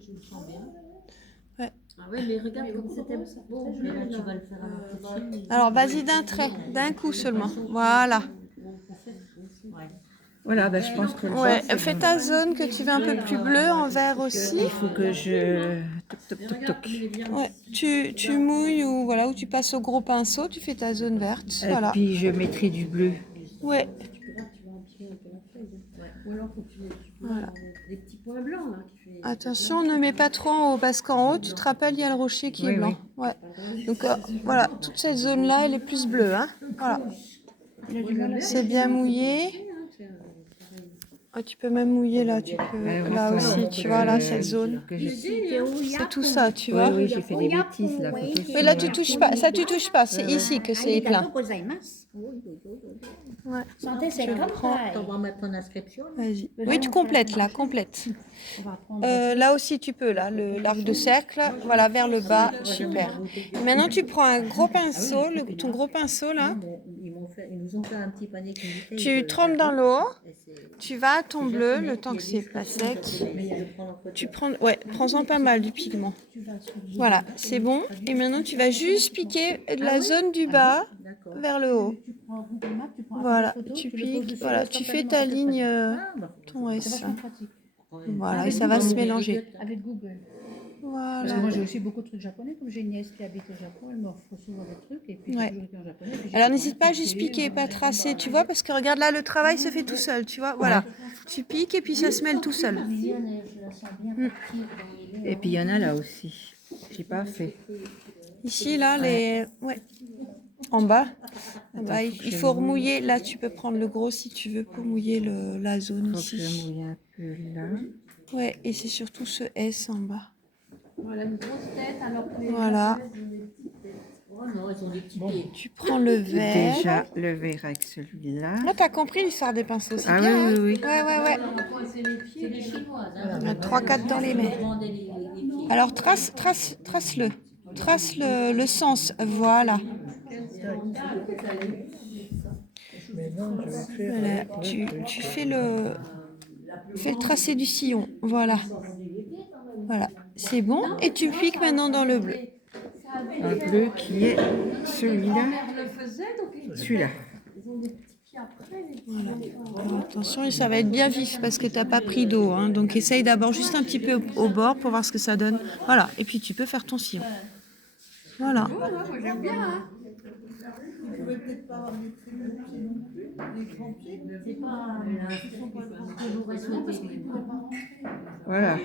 Je le sens bien. Ouais. Ah ouais, mais regarde comme c'était beau. Mais là, tu vas le faire à la petite. Alors, vas-y d'un trait, d'un coup seulement. Voilà. Ouais. Voilà, ben, je pense que le Ouais, bord, c'est fais bon. ta zone que tu veux un peu plus bleu en vert aussi. Il faut que je... Toc, toc, Mais toc, regarde toc. comme il est bien. Ouais, tu mouilles ou voilà, ou tu passes au gros pinceau, tu fais ta zone verte. Et Voilà. puis je mettrai du bleu. Ouais. Tu verras que tu vas empiler un peu la feuille. Ouais. Ou alors, faut que tu peux Voilà. des petits points blancs là. Qui fait... Attention, ne mets pas trop en haut parce qu'en haut, tu te rappelles, il y a le rocher qui est Oui, blanc. oui. Ouais. Donc voilà, toute cette zone-là, elle est plus bleue. Hein. Voilà. C'est bien mouillé. Ah, tu peux même mouiller là, tu peux Alors, là attends, aussi, tu vois là cette zone. que je... C'est tout ça, tu Oui, vois. oui, j'ai fait des bêtises là. Faut que je Mais là, tu sois- touches pas, ça tu touches pas. C'est ici que c'est plein. Ouais. Santé prends. 50 On va mettre ton inscription. Vas-y. Oui, tu complètes là, complète. Là aussi tu peux, là, l'arc de cercle, voilà, vers le bas, super. Et maintenant tu prends un gros pinceau, ton gros pinceau là, Ils nous ont fait un petit panier qui nous tu trempes dans l'eau, tu vas à ton bleu, le temps que c'est pas sec. Tu prends, ouais, prends-en pas mal du pigment. Voilà, c'est bon. Et maintenant tu vas juste piquer de la zone du bas vers le haut. Voilà, tu piques, voilà, tu fais ta ligne, ton S. Voilà, et ça va se mélanger. avec Google. Voilà. Parce que moi j'ai aussi beaucoup de trucs japonais, comme j'ai une nièce qui habite au Japon, elle m'offre souvent des trucs et puis j'ai Ouais. toujours été en japonais. Puis j'ai Alors fait n'hésite pas à copier, juste piquer, pas tracer, tu vois, parce que regarde là, le travail se fait tout seul, tu vois. Voilà, tu piques et puis ça se mêle tout seul. Et puis il y en a là aussi. J'ai pas fait. Ici, là, ouais, en bas, bah, il faut remouiller. Là, tu peux prendre le gros si tu veux pour mouiller la zone Faut que je ici. mouille un peu là. Ouais, et c'est surtout ce S en bas. Voilà, une grosse tête alors que les Voilà. Oh non, ils ont des petits pieds. Tu prends le vert. Déjà le vert avec celui-là. Là, t'as compris l'histoire des pinceaux, c'est Ah bien. oui, Hein. oui, oui. Ouais, ouais, ouais. C'est les chinoises. Hein. Il y en a 3-4 dans les mains. Alors trace-le. Trace le sens. Voilà. Voilà. Tu fais le tracé du sillon. Voilà. Voilà. C'est bon. Et tu piques maintenant dans le bleu. Un bleu qui est celui-là. Celui-là. Voilà. Alors, attention, ça va être bien vif parce que tu n'as pas pris d'eau. Hein. Donc essaye d'abord juste un petit peu au bord pour voir ce que ça donne. Voilà. Et puis tu peux faire ton sillon. Voilà. J'aime bien, hein. Voilà.